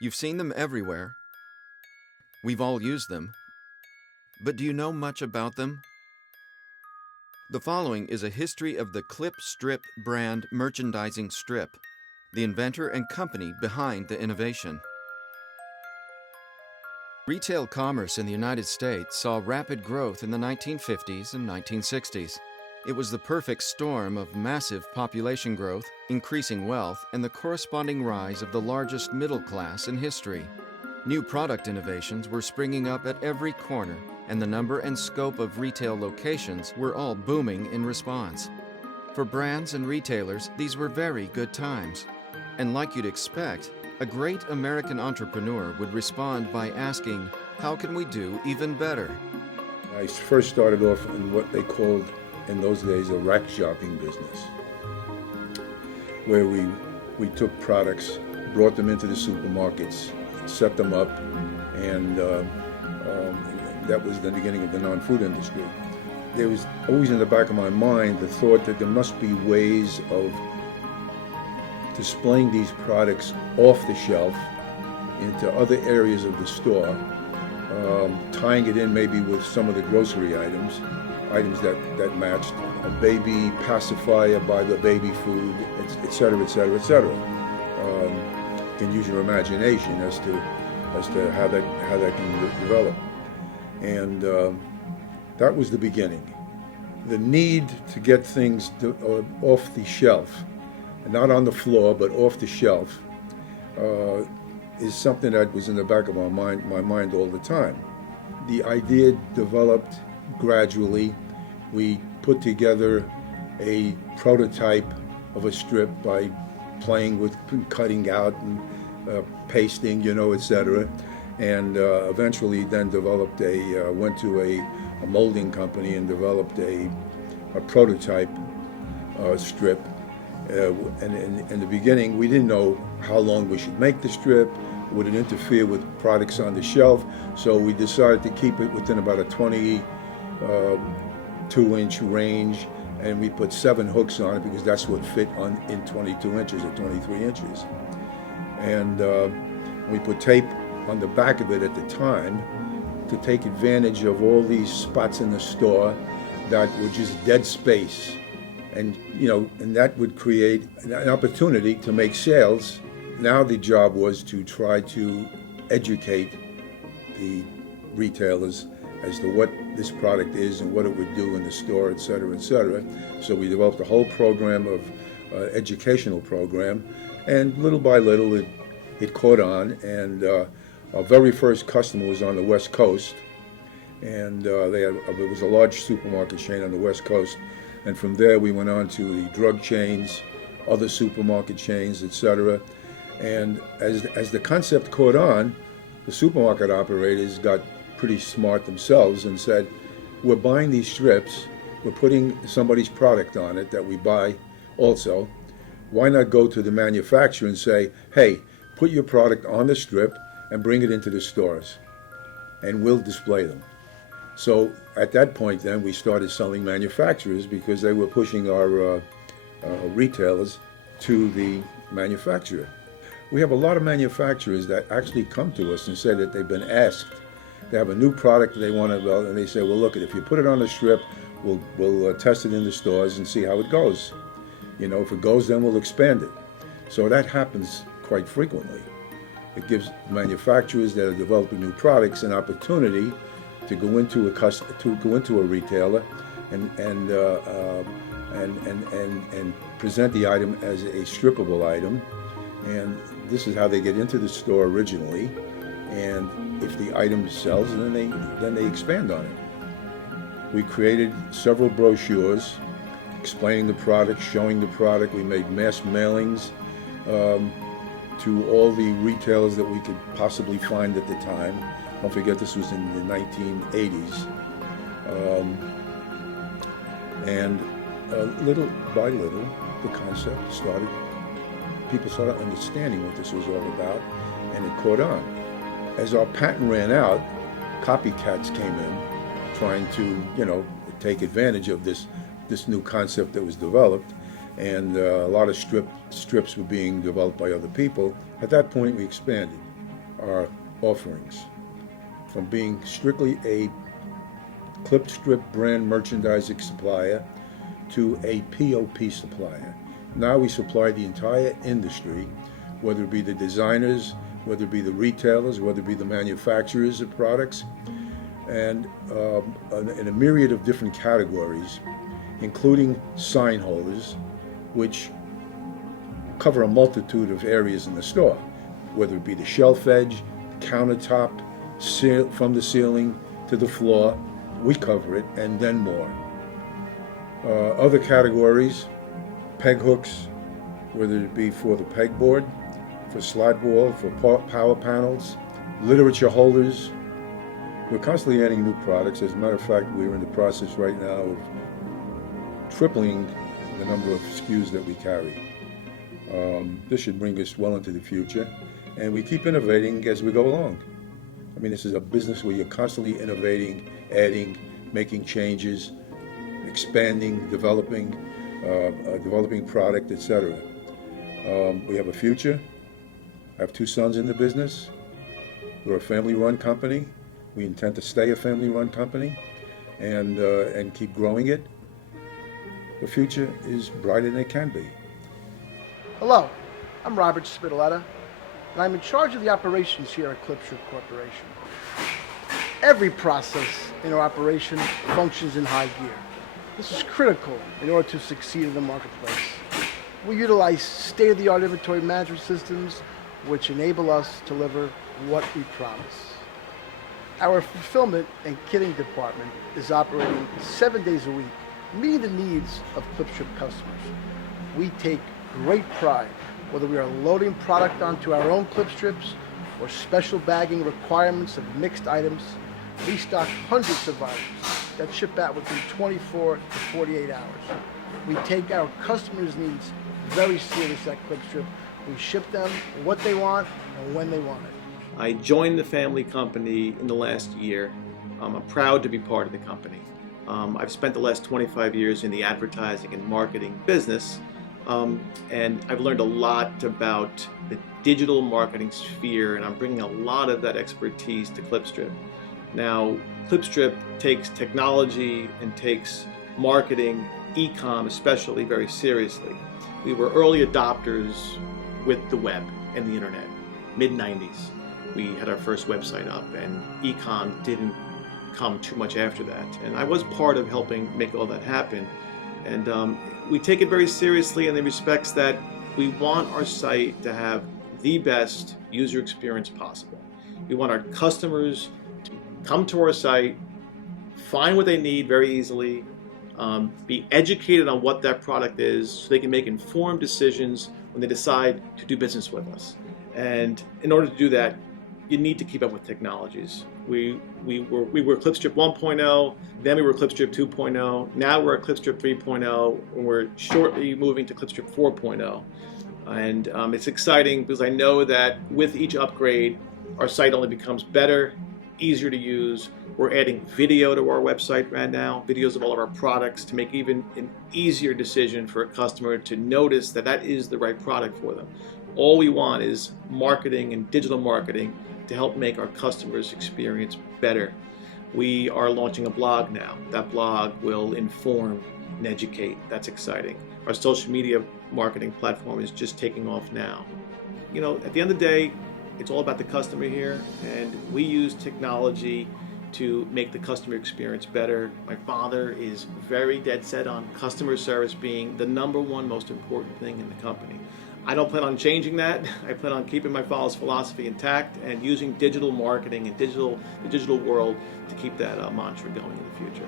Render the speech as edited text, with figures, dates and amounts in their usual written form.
You've seen them everywhere. We've all used them. But do you know much about them? The following is a history of the Clip Strip brand merchandising strip, the inventor and company behind the innovation. Retail commerce in the United States saw rapid growth in the 1950s and 1960s. It was the perfect storm of massive population growth, increasing wealth, and the corresponding rise of the largest middle class in history. New product innovations were springing up at every corner, and the number and scope of retail locations were all booming in response. For brands and retailers, these were very good times. And like you'd expect, a great American entrepreneur would respond by asking, how can we do even better? I first started off in what they called in those days a rack shopping business, where we took products, brought them into the supermarkets, set them up, and that was the beginning of the non-food industry. There was always in the back of my mind the thought that there must be ways of displaying these products off the shelf into other areas of the store, tying it in maybe with some of the grocery items that matched, a baby pacifier by the baby food, et cetera, et cetera, et cetera. You can use your imagination as to how that can develop. And that was the beginning. The need to get things off the shelf, not on the floor, but off the shelf, is something that was in the back of my mind all the time. The idea developed gradually. We put together a prototype of a strip by playing with cutting out and pasting, etc. And eventually then developed went to a molding company and developed a prototype strip. And in the beginning, we didn't know how long we should make the strip. Would it interfere with products on the shelf? So we decided to keep it within about a 22-inch range, and we put 7 hooks on it because that's what fit in 22 inches or 23 inches. And we put tape on the back of it at the time to take advantage of all these spots in the store that were just dead space. And that would create an opportunity to make sales. Now the job was to try to educate the retailers as to what this product is and what it would do in the store, et cetera, et cetera. So we developed a whole program of educational program, and little by little it caught on. And our very first customer was on the West Coast, and it was a large supermarket chain on the West Coast. And from there, we went on to the drug chains, other supermarket chains, etc. And as the concept caught on, the supermarket operators got pretty smart themselves and said, we're buying these strips, we're putting somebody's product on it that we buy also. Why not go to the manufacturer and say, hey, put your product on the strip and bring it into the stores, and we'll display them. So at that point then we started selling manufacturers because they were pushing our retailers to the manufacturer. We have a lot of manufacturers that actually come to us and say that they've been asked. They have a new product that they want to develop, and they say, well, look, if you put it on the strip, we'll test it in the stores and see how it goes. If it goes, then we'll expand it. So that happens quite frequently. It gives manufacturers that are developing new products an opportunity to go into a retailer and present the item as a strippable item, and this is how they get into the store originally. And if the item sells, then they expand on it. We created several brochures explaining the product, showing the product. We made mass mailings to all the retailers that we could possibly find at the time. Don't forget, this was in the 1980s. And little by little, the concept people started understanding what this was all about, and it caught on. As our patent ran out, copycats came in, trying to, take advantage of this new concept that was developed, and a lot of strips were being developed by other people. At that point, we expanded. our offerings from being strictly a clip strip brand merchandising supplier to a POP supplier. Now we supply the entire industry, whether it be the designers, whether it be the retailers, whether it be the manufacturers of products, and in a myriad of different categories, including sign holders, which cover a multitude of areas in the store, whether it be the shelf edge, countertop, from the ceiling to the floor, we cover it, and then more. Other categories, peg hooks, whether it be for the pegboard, for slide wall, for power panels, literature holders. We're constantly adding new products. As a matter of fact, we're in the process right now of tripling the number of SKUs that we carry. This should bring us well into the future, and we keep innovating as we go along. I mean, this is a business where you're constantly innovating, adding, making changes, expanding, developing product, etc. We have a future. I have two sons in the business. We're a family-run company. We intend to stay a family-run company and keep growing it. The future is brighter than it can be. Hello, I'm Robert Spitoletta, and I'm in charge of the operations here at Clipstrip Corporation. Every process in our operation functions in high gear. This is critical in order to succeed in the marketplace. We utilize state-of-the-art inventory management systems which enable us to deliver what we promise. Our fulfillment and kitting department is operating 7 days a week, meeting the needs of Clipstrip customers. We take great pride whether we are loading product onto our own clip strips or special bagging requirements of mixed items. We stock hundreds of items that ship out within 24 to 48 hours. We take our customers' needs very serious at Clipstrip. We ship them what they want and when they want it. I joined the family company in the last year. I'm proud to be part of the company. I've spent the last 25 years in the advertising and marketing business, and I've learned a lot about the digital marketing sphere, and I'm bringing a lot of that expertise to Clipstrip. Now, Clipstrip takes technology and takes marketing, e-com especially, very seriously. We were early adopters with the web and the internet, mid-90s. We had our first website up, and e-com didn't come too much after that. And I was part of helping make all that happen. And we take it very seriously in the respects that we want our site to have the best user experience possible. We want our customers to come to our site, find what they need very easily, be educated on what that product is so they can make informed decisions when they decide to do business with us. And in order to do that, you need to keep up with technologies. We were Clipstrip 1.0, then we were Clipstrip 2.0, now we're at Clipstrip 3.0, and we're shortly moving to Clipstrip 4.0. And it's exciting because I know that with each upgrade, our site only becomes better, easier to use. We're adding video to our website right now, videos of all of our products to make even an easier decision for a customer to notice that that is the right product for them. All we want is marketing and digital marketing to help make our customers' experience better. We are launching a blog now. That blog will inform and educate. That's exciting. Our social media marketing platform is just taking off now. You know, at the end of the day, it's all about the customer here, and we use technology to make the customer experience better. My father is very dead set on customer service being the #1 most important thing in the company. I don't plan on changing that. I plan on keeping my father's philosophy intact and using digital marketing and the digital world to keep that mantra going in the future.